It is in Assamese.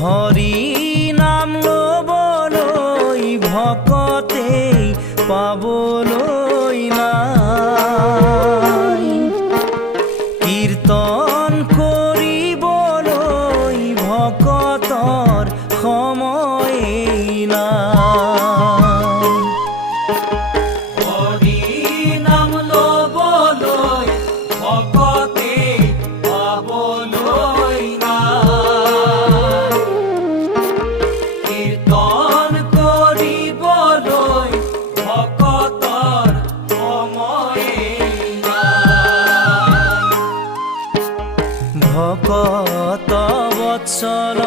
হৰি নাম লবলৈ ভকতে পাবলৈ নাই, কীৰ্তন কৰিবলৈ ভকতৰ সময়েই নাই। হৰি নাম লবলৈ ভকতে পাবলৈ নাই, কীৰ্তন কৰিবলৈ ভকতৰ সময়েই নাই। ভকত বৎসল